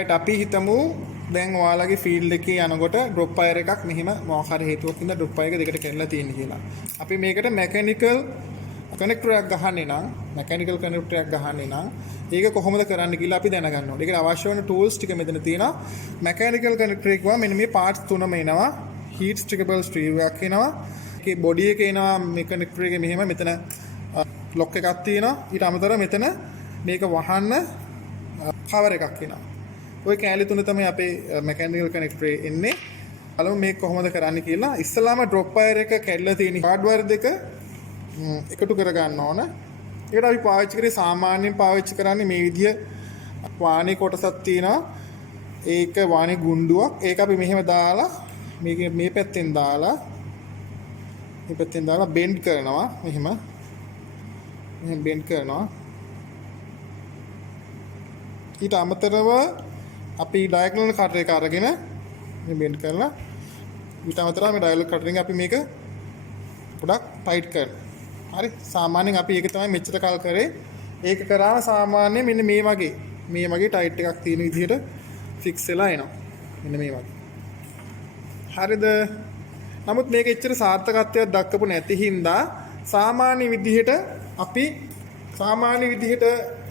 right අපි හිතමු දැන් ඔයාලගේ ෆීල්ඩ් එකේ යනකොට ඩ්‍රොප් වයර් එකක් මෙහිම මොකක් හරි හේතුවකින් ඩ්‍රොප් වයර් එක දෙකට කැඩලා තියෙන කියලා. අපි මේකට මැකැනිකල් කනෙක්ටර් එකක් ගහන්නේ නම් මැකැනිකල් කනෙක්ටර් එකක් ගහන්නේ නම් ඒක කොහොමද කරන්න කියලා අපි දැනගන්න ඕනේ. ඒකට අවශ්‍ය වෙන ටූල්ස් ටික මෙතන තියෙනවා. මැකැනිකල් කනෙක්ටර් එක ගාව මෙන්න මේ පාර්ට්ස් තුනම එනවා. හීට් ස්ටිකබල් ස්ට්‍රීව් එකක් එනවා. ඒකේ බොඩි එකේ එනවා මේ කනෙක්ටර් එකේ මෙහෙම මෙතන ලොක් එකක් තියෙනවා. ඊට අමතරව මෙතන මේක වහන්න කවර් එකක් එනවා. ඔය කෑලි තුන තමයි අපේ මැකැනිකල් කනෙක්ටර් එන්නේ. බලමු මේක කොහොමද කරන්න කියලා. ඉස්සලාම ඩ්‍රොප් වයර් එක කැඩලා තියෙන හાર્ඩ්වෙයාර් දෙක එකතු කර ගන්න ඕන. ඒකට අපි පාවිච්චි කරේ සාමාන්‍යයෙන් පාවිච්චි කරන්නේ මේ විදිය වාණි කොටසක් තියෙනවා. ඒක වාණි ගුණ්ඩුවක්. ඒක අපි මෙහෙම දාලා මේ පැත්තෙන් දාලා බෙන්ඩ් කරනවා. මෙහෙම බෙන්ඩ් කරනවා. ඊට අමතරව අපි ඩයගනල් කටර් එක අරගෙන මේ බෙන්ඩ් කරලා ඊට අමතරව මේ ඩයගනල් කටර් එකෙන් අපි මේක පොඩක් ටයිට් කරනවා. හරි සාමාන්‍යයෙන් අපි ඒක තමයි මෙච්චර කල් කරේ. ඒක කරාම සාමාන්‍යයෙන් මෙන්න මේ වගේ ටයිට් එකක් තියෙන විදිහට ෆික්ස් වෙලා එනවා. මෙන්න මේ වගේ. හරිද? නමුත් මේක එච්චර සාර්ථකත්වයක් දක්වපු නැති හින්දා සාමාන්‍ය විදිහට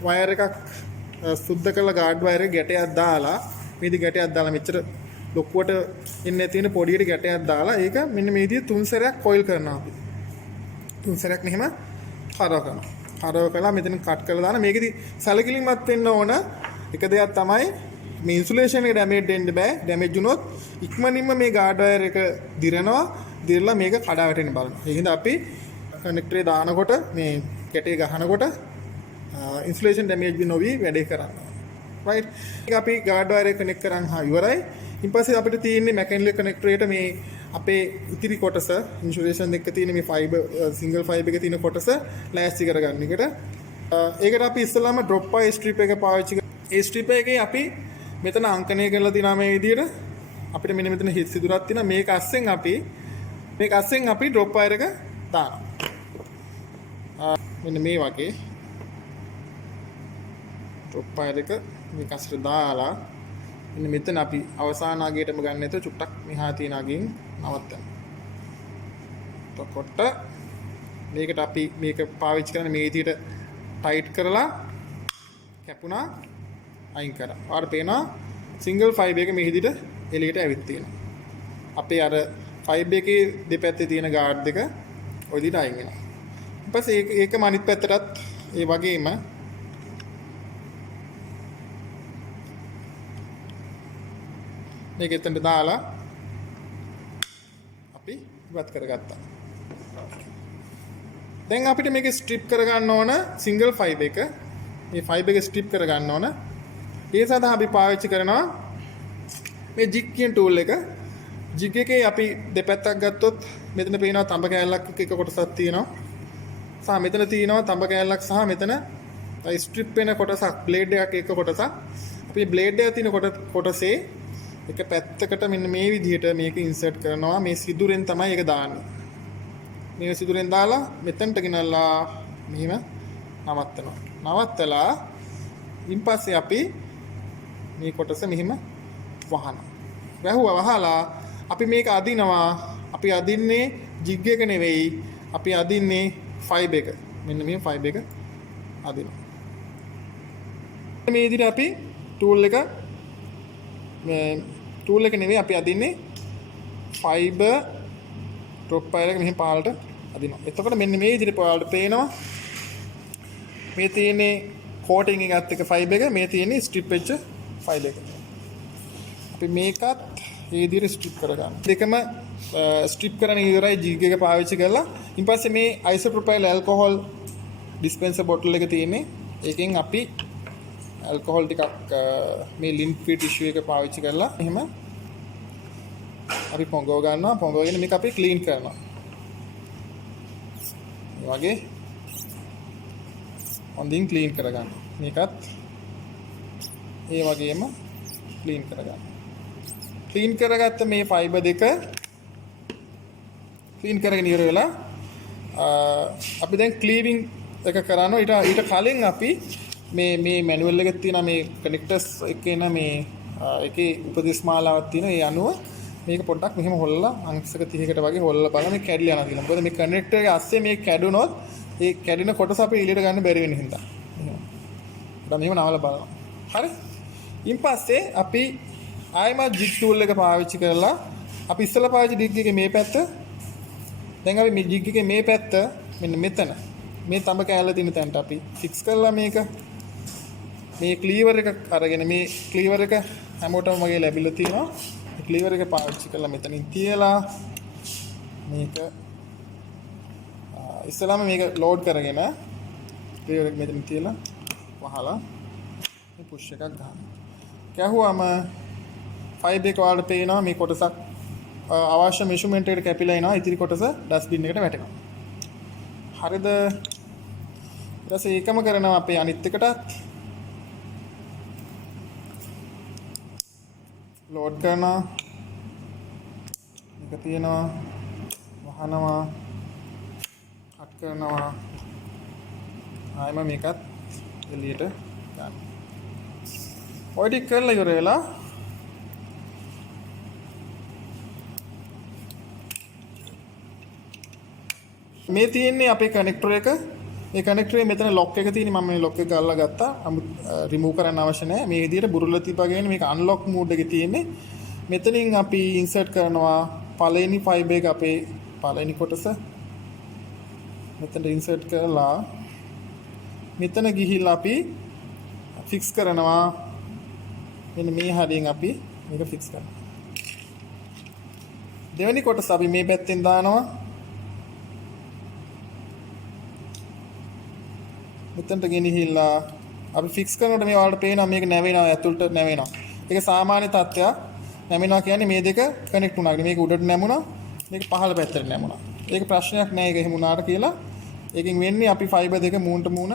වයර් එකක් සුද්ධ කරලා ගාඩ් වයර් එක ගැටයක් දාලා ගැටයක් දාලා මෙච්චර ලොකුවට එන්නේ තියෙන පොඩියට ගැටයක් දාලා ඒක මෙන්න මේ විදිහට 3 සැරයක් කොයිල් කරනවා අපි. 3 සැරයක් මෙහෙම හරව කරනවා. හරව කළා මෙතන කට් කරලා දාන මේකෙදි සැලකිලිමත් වෙන්න ඕන එක දෙයක් තමයි මේ ඉන්සුලේෂන් එක ඩැමේජ් වෙන්න බෑ. ඩැමේජ් වුණොත් ඉක්මනින්ම මේ ගාඩ් වයර් එක දිරලා මේක කඩා වැටෙන්න බලනවා. ඒ හින්දා අපි කනෙක්ටරේ දානකොට මේ ගැටේ ගහනකොට ඉන්සුලේෂන් ඩැමේජ් නොවි වැඩේ කරන්න. රයිට්. ඒක අපි ගාඩ් වයර් එක කනෙක්ට් කරන් ඉවරයි. ඊට පස්සේ අපිට තියෙන්නේ මැකැනිකල් කනෙක්ටරේට මේ අපේ ඉතිරි කොටස ඉන්සුලේෂන් එක තියෙන මේ ෆයිබර් සිංගල් ෆයිබර් එකේ තියෙන කොටස ලෑස්ති කරගන්න එකට. ඒකට අපි ඉස්සෙල්ලාම ඩ්‍රොප් වයර් ස්ට්‍රිප් එක පාවිච්චි කරා. ඒ ස්ට්‍රිප් එකේ අපි මෙතන අංකණය කරලා තියෙනවා මේ විදිහට. අපිට මෙන්න මෙතන හිස් සිදුරක් තියෙනවා. මේක අස්සෙන් අපි ඩ්‍රොප් වයර් එක දානවා. මෙන්න මේ වගේ ඩ්‍රොප් වයර් එක මේක අස්සට දාලා මෙන්න මෙතන අපි අවසාන අගයටම ගන්න නැතුව චුට්ටක් මෙහා තියෙන අගින් නවත්තන්න. එතකොට මේකට අපි මේක පාවිච්චි කරන මේ විදිහට ටයිට් කරලා කැපුණා අයින් කරා. ඔයාලට පේනවා සිංගල් ෆයිබර් එක මේ විදිහට එළියට ඇවිත් තියෙනවා. අපේ අර ෆයිබර් එකේ දෙපැත්තේ තියෙන ගාඩ් දෙක ඔය විදිහට අයින් වෙනවා. ඊට පස්සේ ඒකම අනිත් පැත්තටත් ඒ වගේම මේක එතනට දාලා අපි ඉවත් කරගත්තා. දැන් අපිට මේක ස්ට්‍රිප් කරගන්න ඕන සිංගල් ෆයිබර් එක. මේ ෆයිබර් එක ස්ට්‍රිප් කරගන්න ඕන. ඒ සඳහා අපි පාවිච්චි කරනවා මේ ජිග් කියන ටූල් එක. ජිග් එකේ අපි දෙපැත්තක් ගත්තොත් මෙතන පේනවා තඹ කෑල්ලක් එක කොටසක් තියෙනවා. සහ මෙතන තියෙනවා තඹ කෑල්ලක් සහ මෙතන ස්ට්‍රිප් වෙන කොටසක් බ්ලේඩ් එකක් එක කොටසක්. අපි බ්ලේඩ් එක තියෙන කොටසේ එක පැත්තකට මෙන්න මේ විදිහට මේක ඉන්සර්ට් කරනවා. මේ සිදුරෙන් තමයි ඒක දාන්නේ. මේ සිදුරෙන් දාලා මෙතනට ගෙනල්ලා මෙහෙම නවත්තනවා. නවත්තලා ඊපස්සේ අපි මේ කොටස මෙහෙම වහනවා. වහලා අපි මේක අදිනවා. අපි අදින්නේ ජිග් එක නෙවෙයි. අපි අදින්නේ ෆයිබර් එක. මෙන්න මේ ෆයිබර් එක අදිනවා. මේ විදිහට අපි ටූල් එක නෙවෙයි අපි අදින්නේ ෆයිබර් ඩ්‍රොප් වයර් එක මෙහෙම පාලට අදිනවා. එතකොට මෙන්න මේ විදිහට පාලට පේනවා මේ තියෙන්නේ කෝටින් එකත් එක ෆයිබර් එක, මේ තියෙන්නේ ස්ට්‍රිප් වෙච්ච ෆයිබර් එක. අපි මේකත් මේ විදිහට ස්ට්‍රිප් කරගන්න. දෙකම ස්ට්‍රිප් කරන ඉවරයි ජිග් එක පාවිච්චි කරලා. ඊට පස්සේ මේ අයිසෝප්‍රොපයිල් ඇල්කොහොල් ඩිස්පෙන්සර් බොටල් එක තියෙන්නේ. ඒකෙන් අපි ඇල්කොහොල් ටිකක් මේ ලින්ක් ෆ්‍රී ටිෂු එක පාවිච්චි කරලා එහෙම අපි පොඟව ගන්නවා. පොඟවගෙන මේක අපි ක්ලීන් කරනවා. මේ වගේ හොඳින් ක්ලීන් කරගන්න. මේකත් ඒ වගේම ක්ලීන් කරගන්න. ක්ලීන් කරගත්ත මේ ෆයිබර් දෙක ක්ලීන් කරගෙන ඉවර වෙලා අපි දැන් ක්ලීවිං එක කරනවා. ඊට කලින් අපි මේ මැනුවල් එකේ තියෙන මේ කනෙක්ටර්ස් එකේ එන මේ ඒකේ උපදේශ මාලාවක් තියෙනවා. ඒ අනුව මේක පොඩ්ඩක් මෙහෙම හොල්ලලා අංශක 30කට වගේ හොල්ලලා බලන්න මේ කැඩිලා යනවා කියලා. මොකද මේ කනෙක්ටර් එකේ ASCII මේක කැඩුනොත් ඒ කැඩෙන කොටස අපි එළියට ගන්න බැරි වෙන හින්දා. දැන් මෙහෙම නවලා බලනවා. හරි? ඊපස්සේ අපි ආයෙමත් ජිග් ටූල් එක පාවිච්චි කරලා අපි ඉස්සෙල්ලා පාවිච්චි ජිග් එකේ මේ පැත්ත දැන් අපි මේ ජිග් එකේ මේ පැත්ත මෙන්න මෙතන මේ තඹ කෑල්ල තියෙන තැනට අපි ෆික්ස් කරලා මේක මේ ක්ලීවර් එක අරගෙන මේ ක්ලීවර් එක හැමෝටම වගේ ලැබිලා තියෙනවා. මේ ක්ලීවර් එක පාවිච්චි කරලා මෙතනින් තියලා මේක ඉස්සෙල්ලාම මේක ලෝඩ් කරගෙන ක්ලීවර් එක මෙතනින් තියලා වහලා මේ පුෂ් එකක් ගන්න. ගැහුවම ෆයිබර් එක වලට පේනවා මේ කොටසක් අවශ්‍ය මෙෂර්මන්ට් එකට කැපිලා එනවා. ඉතිරි කොටස ඩස්බින් එකට වැටෙනවා. හරිද? ඊට පස්සේ ඒකම කරනවා අපේ අනිත් එකටත් ලෝඩ් කරනවා. මේක තියෙනවා වහනවා කට් කරනවා ආයෙම මේකත් එළියට ගන්න. ඔය ටික කරලා ඉවර වෙලා මේ තියෙන්නේ අපේ කනෙක්ටර් එක. මේ කනෙක්ටරේ මෙතන ලොක් එක තියෙන්නේ. මම මේ ලොක් එක ගල්ලා ගත්තා. රිමූව් කරන්න අවශ්‍ය නැහැ. මේ විදිහට බුරුල්ල තිබ්බගෙන මේක අන්ලොක් මෝඩ් එකේ තියෙන්නේ. මෙතනින් අපි ඉන්සර්ට් කරනවා පළවෙනි ෆයිබර් එක අපේ පළවෙනි කොටස. මෙතන ඉන්සර්ට් කරලා මෙතන ගිහිල්ලා අපි ෆික්ස් කරනවා. මෙන්න මේ හරියෙන් අපි මේක ෆික්ස් කරනවා. දෙවෙනි කොටස අපි මේ පැත්තෙන් දානවා. මෙතනට ගෙනහිල්ලා අපි ෆික්ස් කරනකොට මේ වලට පේනවා මේක නැවෙනවා ඇතුළට නැවෙනවා. ඒක සාමාන්‍ය තත්ත්වයක්. නැවෙනවා කියන්නේ මේ දෙක කනෙක්ට් වුණා. මේක උඩට නැමුණා. මේක පහළ පැත්තට නැමුණා. ඒක ප්‍රශ්නයක් නෑ. ඒක එහෙම වුණාට කියලා. ඒකෙන් වෙන්නේ අපි ෆයිබර් දෙක මූණට මූණ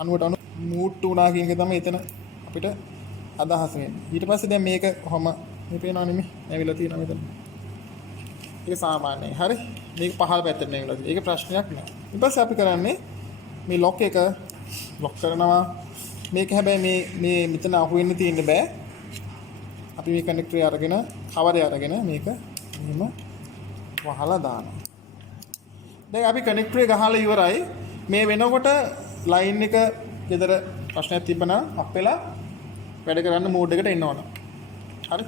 අණුවට අණු මූට් වුණා කියන එක තමයි එතන අපිට අදහස් වෙන්නේ. ඊට පස්සේ දැන් මේක කොහම මේ පේනවා නෙමෙයි. නැවිලා තියෙනවා මෙතන. ඒක සාමාන්‍යයි. හරි. මේක පහළ පැත්තට නැවිලා තියෙනවා. ඒක ප්‍රශ්නයක් නෑ. ඊට පස්සේ අපි කරන්නේ මේ ලොක් එක ලොක් කරනවා. මේක හැබැයි මේ මෙතන අහු වෙන්න තියෙන්න බෑ. අපි මේ කනෙක්ටරේ අරගෙන කවරේ අරගෙන මේක මෙහෙම වහලා දානවා. දැන් අපි කනෙක්ටරේ ගහලා ඉවරයි. මේ වෙනකොට ලයින් එක ගෙදර ප්‍රශ්නයක් තිබ්බනම් අප්පෙලා වැඩ කරන්න මෝඩ් එකට එන්න ඕන. හරි.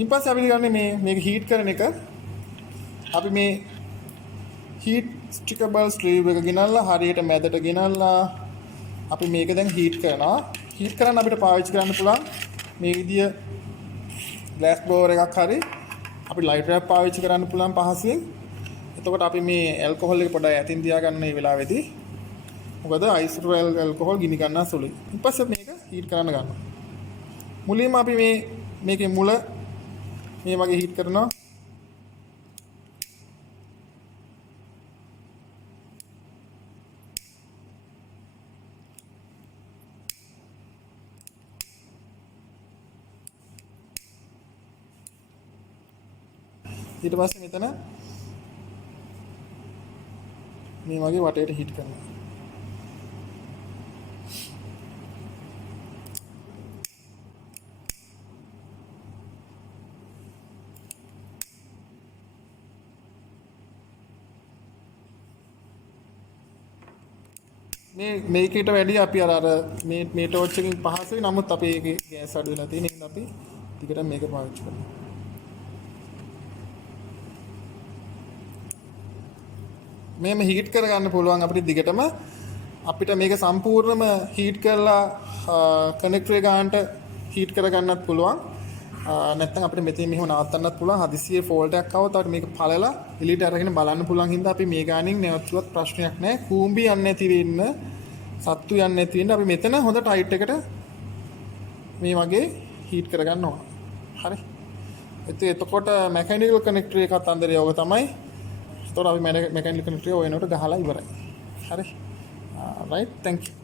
ඊපස්සේ අපි කරන්නේ මේක හීට් කරන එක. අපි මේ හීට් ස්ටිකබල් ස්ලීව් එක ගෙනල්ලා හරියට මැදට ගෙනල්ලා අපි මේක දැන් හීට් කරනවා. හීට් කරන්න අපිට පාවිච්චි කරන්න පුළුවන් මේ විදිය ග්ලාස් බ්ලෝවර් එකක් හරි අපි ලයිටර් එකක් පාවිච්චි කරන්න පුළුවන් පහසුවෙන්. එතකොට අපි මේ ඇල්කොහොල් එක පොඩ්ඩක් ඈතින් තියාගන්න මේ වෙලාවේදී. මොකද අයිසොටෝප් ඇල්කොහොල් ගිනි ගන්න සුළුයි. ඊපස්සේ මේක හීට් කරන්න ගන්නවා. මුලින්ම අපි මේකේ මුල මේ වගේ හීට් කරනවා. ඊට පස්සේ මෙතන මේ වගේ වටේට හිට් කරනවා. මේකට වැඩි අපි අර මේ ටෝච් එකකින් පහසුයි. නමුත් අපි ඒකේ ගෑස් අඩු වෙලා තියෙන නිසා අපි ටිකට මේක පාවිච්චි කරනවා. මේම හීට් කරගන්න පුළුවන් අපිට දිගටම. අපිට මේක සම්පූර්ණයෙන්ම හීට් කරලා කනෙක්ටරේ ගන්නට හීට් කරගන්නත් පුළුවන්. නැත්නම් අපිට මෙතන මෙහෙම නවත්තන්නත් පුළුවන්. හදිසියේ ෆෝල්ට් එකක් ආවොත් අපිට මේක පළලා එළියට අරගෙන බලන්න පුළුවන් හින්දා අපි මේ ගානින් නැවතුවත් ප්‍රශ්නයක් නැහැ. කූඹි යන්නේ නැති වෙන්න, සත්තු යන්නේ නැති වෙන්න අපි මෙතන හොඳ ටයිට් එකට මේ වගේ හීට් කරගන්න ඕන. හරි. එතකොට මැකැනිකල් කනෙක්ටර් එකත් අන්දරේ යෝග තමයි. එතකොට අපි මැකැනිකල් කනෙක්ටර් ඔය වෙනකොට ගහලා ඉවරයි. හරි. right, thank you.